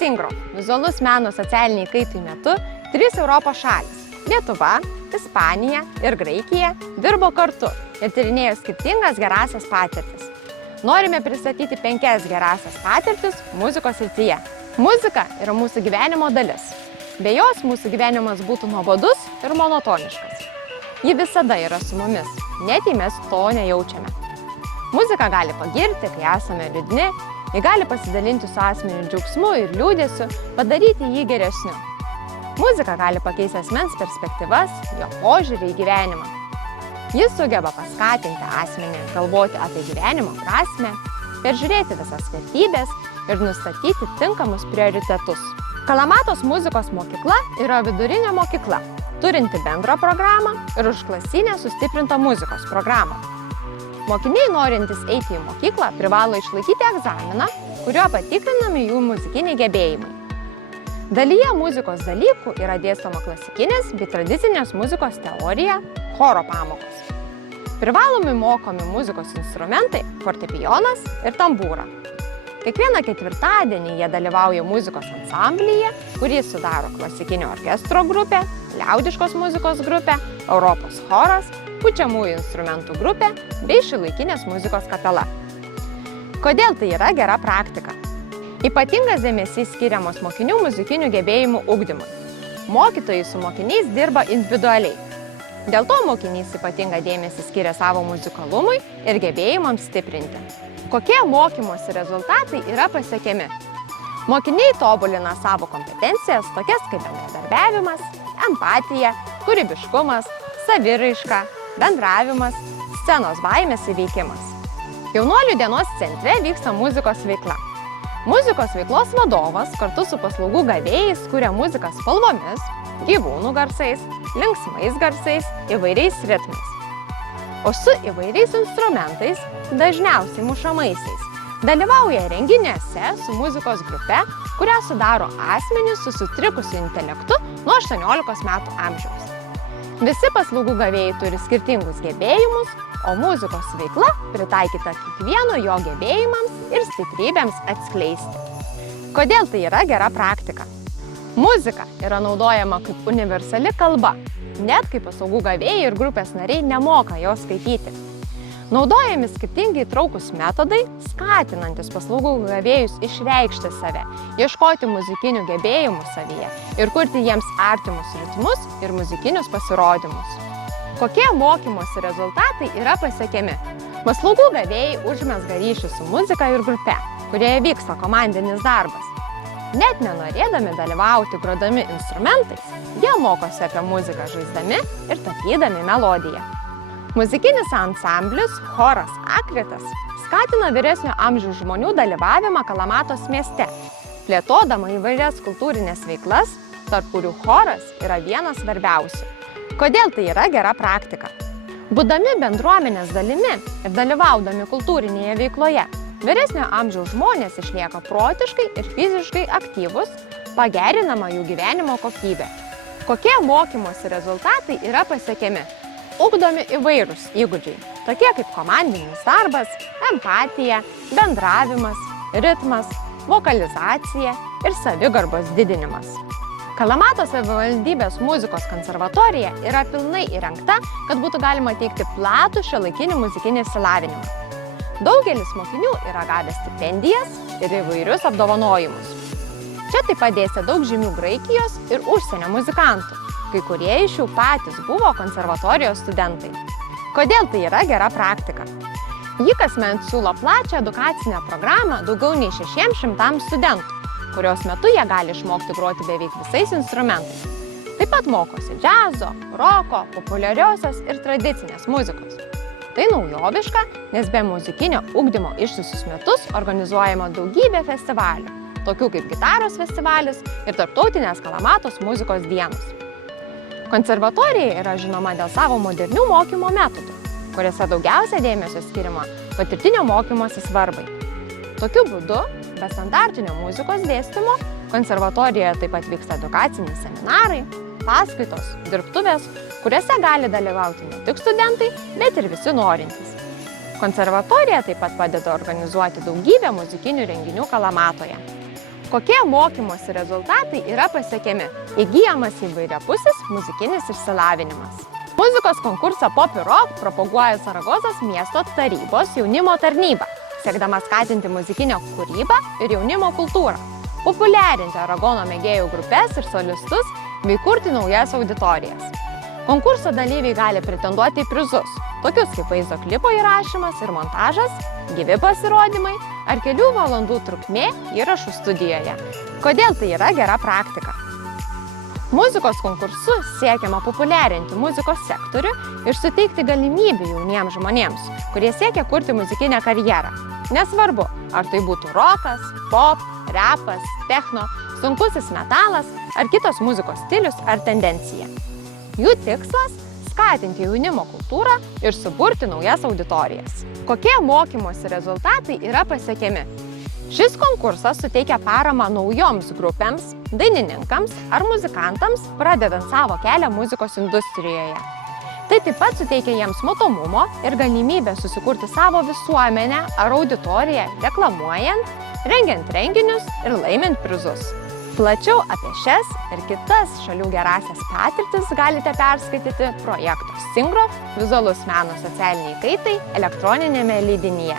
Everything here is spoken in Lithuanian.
Singro – vizualus meno socialiniai kaitai metu 3 Europos šalys – Lietuva, Ispanija ir Graikija – dirbo kartu ir tyrinėjo skirtingas gerąsias patirtis. Norime pristatyti 5 gerąsias patirtis muzikos srityje. Muzika yra mūsų gyvenimo dalis. Be jos mūsų gyvenimas būtų nuobodus ir monotoniškas. Ji visada yra su mumis, net jei mes to nejaučiame. Muzika gali pagirti, kai esame liūdni, ji gali pasidalinti su asmeniu džiaugsmu ir liūdesiu, padaryti jį geresniu. Muzika gali pakeisti asmens perspektyvas, jo požiūrį į gyvenimą. Jis sugeba paskatinti asmenį galvoti apie gyvenimo prasmę, peržiūrėti visas vertybės ir nustatyti tinkamus prioritetus. Kalamatos muzikos mokykla yra vidurinė mokykla, turinti bendrą programą ir užklasinę sustiprintą muzikos programą. Mokiniai norintys eiti į mokyklą privalo išlaikyti egzaminą, kuriuo patikrinami jų muzikiniai gebėjimai. Dalyje muzikos dalykų yra dėstoma klasikinės bei tradicinės muzikos teorija, choro pamokos. Privalomi mokomi muzikos instrumentai – fortepijonas ir tambūra. Kiekvieną ketvirtadienį jie dalyvauja muzikos ansamblyje, kurį sudaro klasikinio orkestro grupė, liaudiškos muzikos grupė, Europos choras, pučiamųjų instrumentų grupė bei šiuolaikinės muzikos kapela. Kodėl tai yra gera praktika? Ypatingas dėmesys skiriamas mokinių muzikinių gebėjimų ugdymui. Mokytojai su mokiniais dirba individualiai. Dėl to mokinys ypatingą dėmesį skiria savo muzikalumui ir gebėjimams stiprinti. Kokie mokymosi rezultatai yra pasiekiami? Mokiniai tobulina savo kompetencijas, tokias kaip bendradarbiavimas, empatija, kūrybiškumas, saviraiška, bendravimas, scenos baimės įveikimas. Jaunuolių dienos centre vyksta muzikos veikla. Muzikos veiklos vadovas kartu su paslaugų gavėjais kuria muziką spalvomis, gyvūnų garsais, linksmais garsais, įvairiais ritmais. O su įvairiais instrumentais, dažniausiai mušamaisiais, dalyvauja renginiuose su muzikos grupe, kurią sudaro asmenys su sutrikusiu intelektu nuo 18 metų amžiaus. Visi paslaugų gavėjai turi skirtingus gebėjimus, o muzikos veikla pritaikyta kiekvieno jo gebėjimams ir stiprybėms atskleisti. Kodėl tai yra gera praktika? Muzika yra naudojama kaip universali kalba, net kai paslaugų gavėjai ir grupės nariai nemoka jos skaityti. Naudojami skirtingai įtraukus metodai, skatinantis paslaugų gavėjus išreikšti save, ieškoti muzikinių gebėjimų savyje ir kurti jiems artimus ritmus ir muzikinius pasirodymus. Kokie mokymosi rezultatai yra pasiekiami? Paslaugų gavėjai užmezga ryšį su muzika ir grupe, kurioje vyksta komandinis darbas. Net nenorėdami dalyvauti grodami instrumentais, jie mokosi apie muziką žaisdami ir tapydami melodiją. Muzikinis ansamblis choras Akritas skatina vyresnio amžiaus žmonių dalyvavimą Kalamatos mieste, plėtodama įvairias kultūrinės veiklas, tarp kurių choras yra vienas svarbiausių. Kodėl tai yra gera praktika? Būdami bendruomenės dalimi ir dalyvaudami kultūrinėje veikloje, vyresnio amžiaus žmonės išlieka protiškai ir fiziškai aktyvus, pagerinama jų gyvenimo kokybė. Kokie mokymosi rezultatai yra pasiekiami? Ugdomi įvairūs įgūdžiai, tokie kaip komandinis darbas, empatija, bendravimas, ritmas, vokalizacija ir savigarbos didinimas. Kalamatos savivaldybės muzikos konservatorija yra pilnai įrengta, kad būtų galima teikti platų šiuolaikinį muzikinį išsilavinimą. Daugelis mokinių yra gavę stipendijas ir įvairius apdovanojimus. Čia taip pat dėstė daug žymių Graikijos ir užsienio muzikantų, kai kurie iš jų patys buvo konservatorijos studentai. Kodėl tai yra gera praktika? Ji kasmet siūlo plačią edukacinę programą daugiau nei 600 studentų, kurios metu jie gali išmokti groti beveik visais instrumentais. Taip pat mokosi džiazo, roko, populiariosios ir tradicinės muzikos. Tai naujoviška, nes be muzikinio ugdymo ištisus metus organizuojama daugybė festivalių, tokių kaip gitaros festivalis ir tarptautinės Kalamatos muzikos dienos. Konservatorija yra žinoma dėl savo modernių mokymo metodų, kuriuose daugiausia dėmesio skiriama patirtinio mokymosi svarbai. Tokiu būdu, be standartinio muzikos dėstymo, konservatorijoje taip pat vyksta edukaciniai seminarai, paskaitos, dirbtuvės, kuriuose gali dalyvauti ne tik studentai, bet ir visi norintys. Konservatorija taip pat padeda organizuoti daugybę muzikinių renginių Kalamatoje. Kokie mokymosi rezultatai yra pasiekiami? Įgyjamas įvairiapusis muzikinis išsilavinimas. Muzikos konkursą Pop ir Rock propaguoja Zaragozos miesto tarybos jaunimo tarnyba, siekdama skatinti muzikinę kūrybą ir jaunimo kultūrą, populiarinti Aragono mėgėjų grupes ir solistus bei kurti naujas auditorijas. Konkurso dalyviai gali pretenduoti į prizus, tokius kaip vaizdo klipo įrašymas ir montažas, gyvi pasirodymai ar kelių valandų trukmė įrašų studijoje. Kodėl tai yra gera praktika? Muzikos konkursu siekiama populiarinti muzikos sektorių ir suteikti galimybių jauniems žmonėms, kurie siekia kurti muzikinę karjerą. Nesvarbu, ar tai būtų rokas, pop, repas, techno, sunkusis metalas ar kitos muzikos stilius ar tendencija. Jų tikslas – skatinti jaunimo kultūrą ir suburti naujas auditorijas. Kokie mokymosi rezultatai yra pasiekiami? Šis konkursas suteikia paramą naujoms grupėms, dainininkams ar muzikantams, pradedant savo kelią muzikos industrijoje. Tai taip pat suteikia jiems matomumo ir galimybę susikurti savo visuomenę ar auditoriją, reklamuojant, rengiant renginius ir laimint prizus. Plačiau apie šias ir kitas šalių gerąsias patirtis galite perskaityti projekto Singro vizualus menas socialiniai kaitai elektroninėme leidinyje.